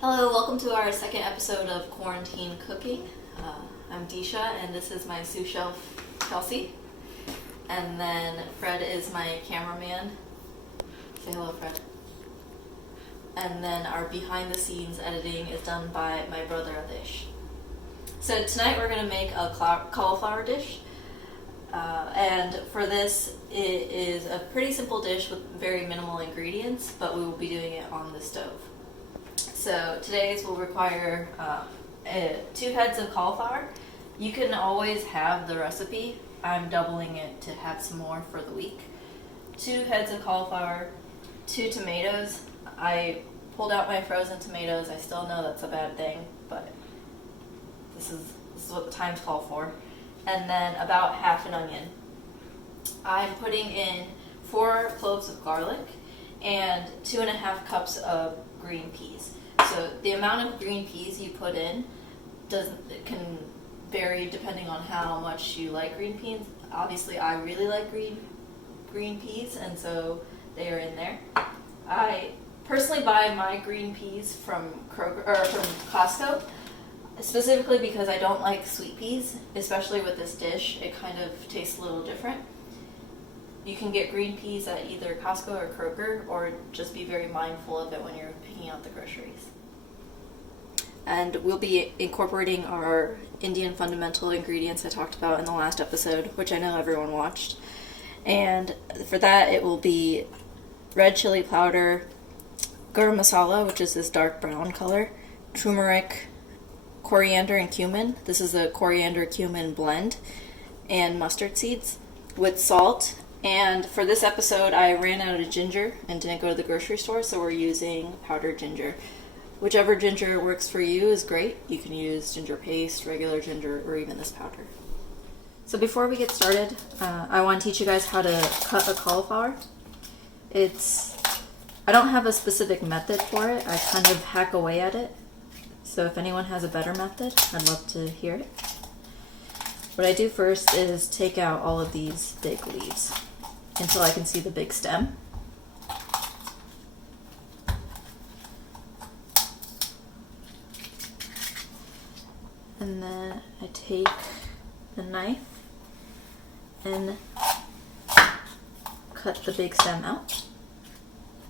Hello, welcome to our second episode of Quarantine Cooking. I'm Disha, and this is my sous chef, Kelsey. And then Fred is my cameraman. Say hello, Fred. And then our behind-the-scenes editing is done by my brother, Adish. So tonight we're going to make a cauliflower dish. And for this, it is a pretty simple dish with very minimal ingredients, but we will be doing it on the stove. So today's will require 2 heads of cauliflower. You can always have the recipe. I'm doubling it to have some more for the week. 2 heads of cauliflower, 2 tomatoes. I pulled out my frozen tomatoes. I still know that's a bad thing, but this is what the times call for. And then about half an onion. I'm putting in 4 cloves of garlic and 2.5 cups of green peas. So the amount of green peas you put in can vary depending on how much you like green peas. Obviously, I really like green peas, and so they are in there. I personally buy my green peas from Costco, specifically because I don't like sweet peas, especially with this dish. It kind of tastes a little different. You can get green peas at either Costco or Kroger, or just be very mindful of it when you're picking out the groceries. And we'll be incorporating our Indian fundamental ingredients I talked about in the last episode, which I know everyone watched. And for that, it will be red chili powder, garam masala, which is this dark brown color, turmeric, coriander, and cumin. This is a coriander cumin blend, and mustard seeds with salt. And for this episode, I ran out of ginger and didn't go to the grocery store, so we're using powdered ginger. Whichever ginger works for you is great. You can use ginger paste, regular ginger, or even this powder. So before we get started, I want to teach you guys how to cut a cauliflower. I don't have a specific method for it. I kind of hack away at it. So if anyone has a better method, I'd love to hear it. What I do first is take out all of these big leaves until I can see the big stem. And then I take the knife and cut the big stem out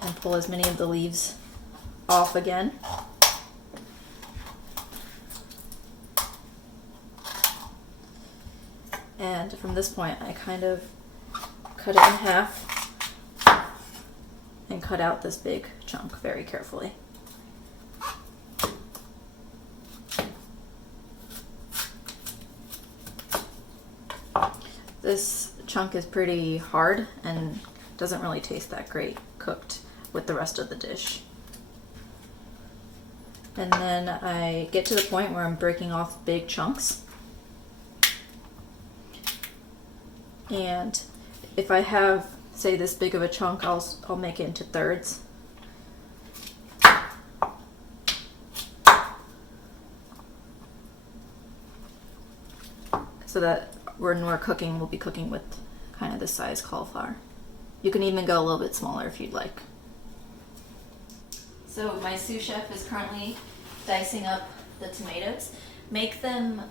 and pull as many of the leaves off again. And from this point, I kind of cut it in half and cut out this big chunk very carefully. This chunk is pretty hard and doesn't really taste that great cooked with the rest of the dish. And then I get to the point where I'm breaking off big chunks. And if I have, say, this big of a chunk, I'll make it into thirds. So that when we're cooking, we'll be cooking with kind of this size cauliflower. You can even go a little bit smaller if you'd like. So my sous chef is currently dicing up the tomatoes. Make them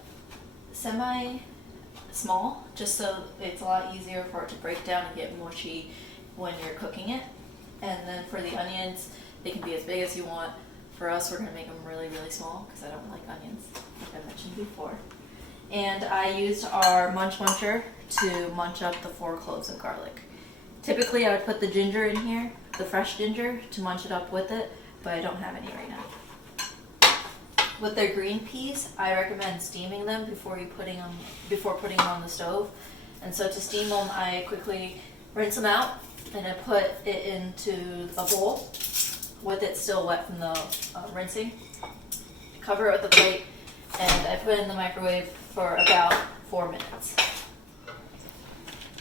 semi-small, just so it's a lot easier for it to break down and get mushy when you're cooking it. And then for the onions, they can be as big as you want. For us, we're going to make them really, really small because I don't like onions, like I mentioned before. And I used our Munch Muncher to munch up the 4 cloves of garlic. Typically, I would put the ginger in here, the fresh ginger, to munch it up with it, but I don't have any right now. With their green peas, I recommend steaming them before putting them on the stove. And so to steam them, I quickly rinse them out, and I put it into a bowl with it still wet from the rinsing. Cover it with a plate, and I put it in the microwave for about 4 minutes.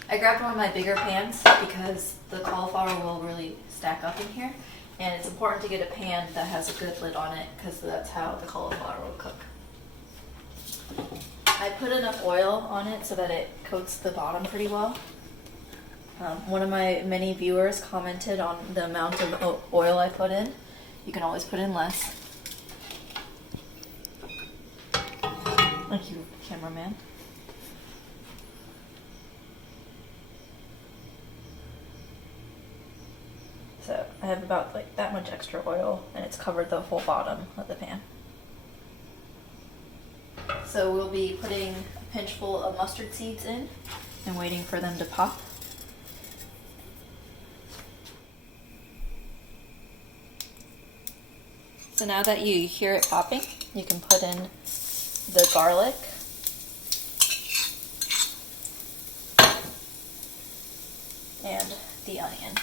I grabbed one of my bigger pans because the cauliflower will really stack up in here, and it's important to get a pan that has a good lid on it because that's how the cauliflower will cook. I put enough oil on it so that it coats the bottom pretty well. One of my many viewers commented on the amount of oil I put in. You can always put in less. Thank you, cameraman. So I have about like that much extra oil, and it's covered the whole bottom of the pan. So we'll be putting a pinchful of mustard seeds in and waiting for them to pop. So now that you hear it popping, you can put in the garlic and the onion.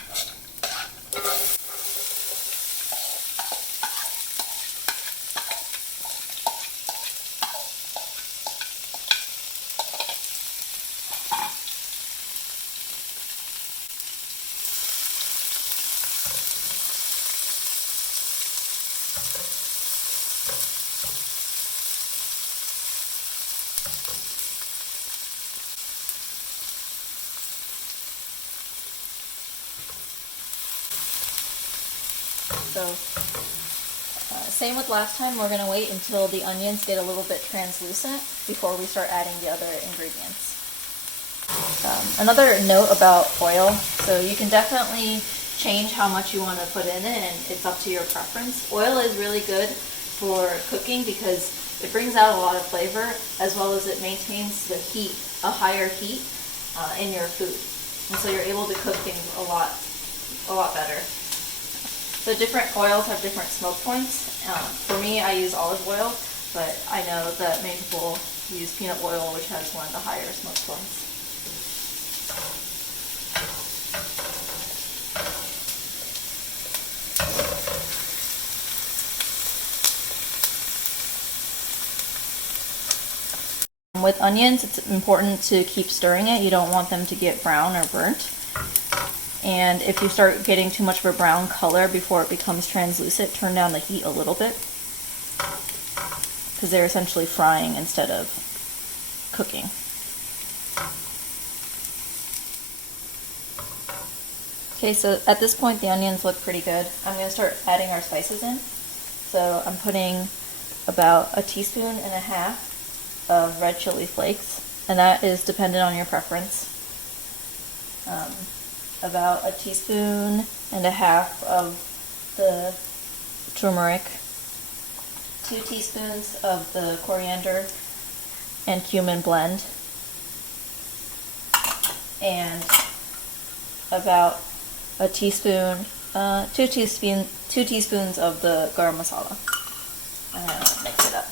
So same with last time, we're going to wait until the onions get a little bit translucent before we start adding the other ingredients. Another note about oil, so you can definitely change how much you want to put in it, and it's up to your preference. Oil is really good for cooking because it brings out a lot of flavor, as well as it maintains the heat, a higher heat in your food. And so you're able to cook things a lot better. So different oils have different smoke points. For me, I use olive oil, but I know that many people use peanut oil, which has one of the higher smoke points. With onions, it's important to keep stirring it. You don't want them to get brown or burnt. And if you start getting too much of a brown color before it becomes translucent, turn down the heat a little bit, because they're essentially frying instead of cooking. Okay, so at this point the onions look pretty good. I'm going to start adding our spices in. So I'm putting about 1.5 teaspoons of red chili flakes, and that is dependent on your preference. About 1.5 teaspoons of the turmeric, 2 teaspoons of the coriander and cumin blend, and about 2 teaspoons of the garam masala. I'm gonna mix it up.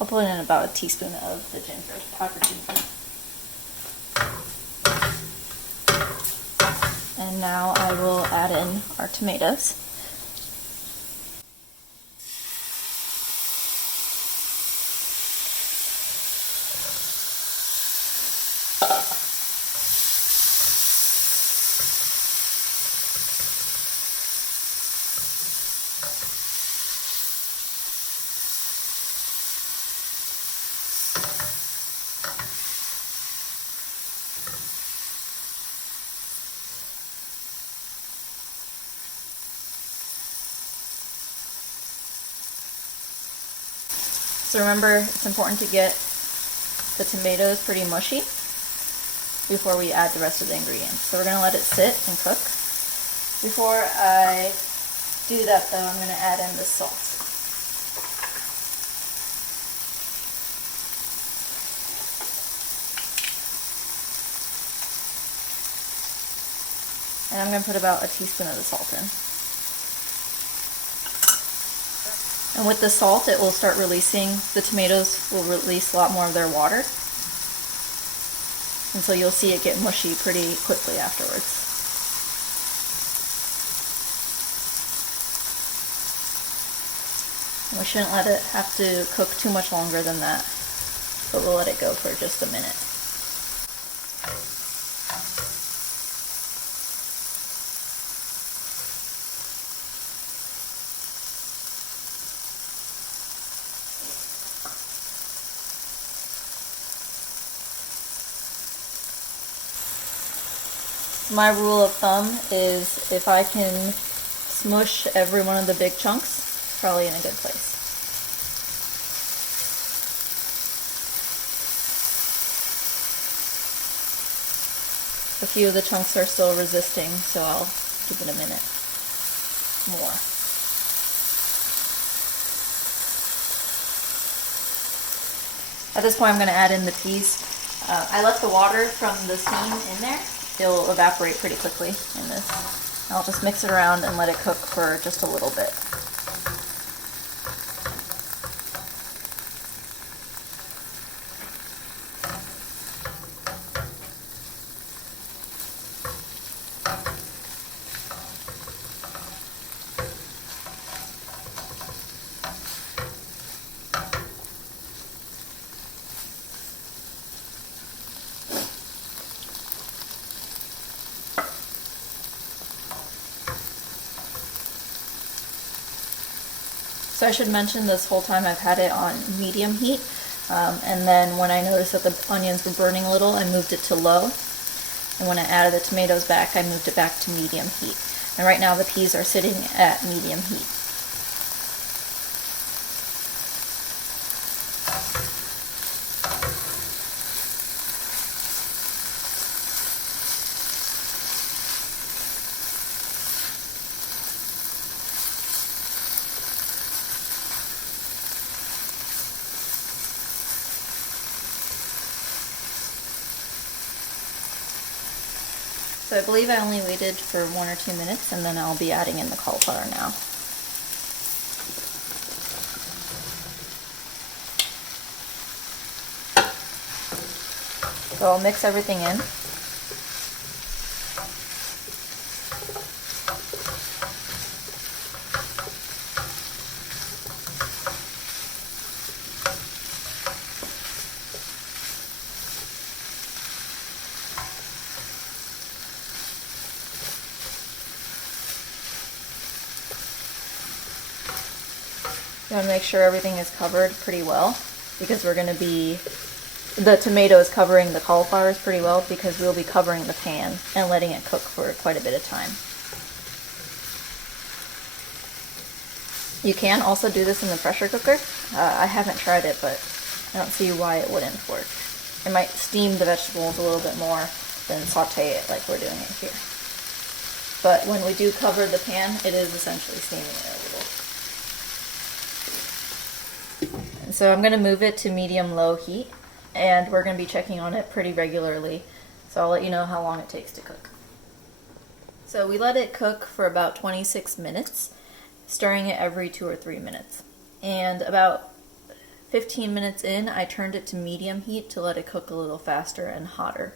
I'll put in about 1 teaspoon of the ginger, powdered ginger. And now I will add in our tomatoes. So remember, it's important to get the tomatoes pretty mushy before we add the rest of the ingredients. So we're going to let it sit and cook. Before I do that though, I'm going to add in the salt. And I'm going to put about 1 teaspoon of the salt in. And with the salt, it will start releasing, the tomatoes will release a lot more of their water. And so you'll see it get mushy pretty quickly afterwards. We shouldn't let it have to cook too much longer than that, but we'll let it go for just a minute. My rule of thumb is if I can smush every one of the big chunks, probably in a good place. A few of the chunks are still resisting, so I'll give it a minute more. At this point I'm going to add in the peas. I left the water from the steam in there. It'll evaporate pretty quickly in this. I'll just mix it around and let it cook for just a little bit. So I should mention this whole time I've had it on medium heat, and then when I noticed that the onions were burning a little, I moved it to low, and when I added the tomatoes back, I moved it back to medium heat. And right now the peas are sitting at medium heat. So I believe I only waited for 1 or 2 minutes, and then I'll be adding in the cauliflower now. So I'll mix everything in. You want to make sure everything is covered pretty well, because the tomato is covering the cauliflowers pretty well, because we'll be covering the pan and letting it cook for quite a bit of time. You can also do this in the pressure cooker. I haven't tried it, but I don't see why it wouldn't work. It might steam the vegetables a little bit more than saute it like we're doing it here. But when we do cover the pan, it is essentially steaming it a little. So I'm going to move it to medium-low heat, and we're going to be checking on it pretty regularly, so I'll let you know how long it takes to cook. So we let it cook for about 26 minutes, stirring it every 2 or 3 minutes. And about 15 minutes in, I turned it to medium heat to let it cook a little faster and hotter.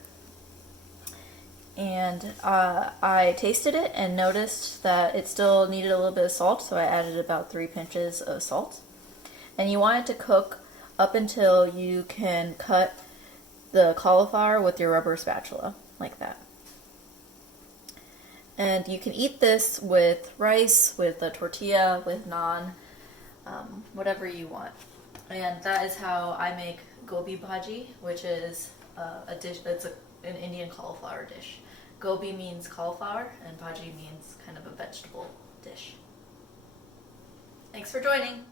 And I tasted it and noticed that it still needed a little bit of salt, so I added about 3 pinches of salt. And you want it to cook up until you can cut the cauliflower with your rubber spatula, like that. And you can eat this with rice, with a tortilla, with naan, whatever you want. And that is how I make Gobi Bhaji, which is a dish that's an Indian cauliflower dish. Gobi means cauliflower, and bhaji means kind of a vegetable dish. Thanks for joining.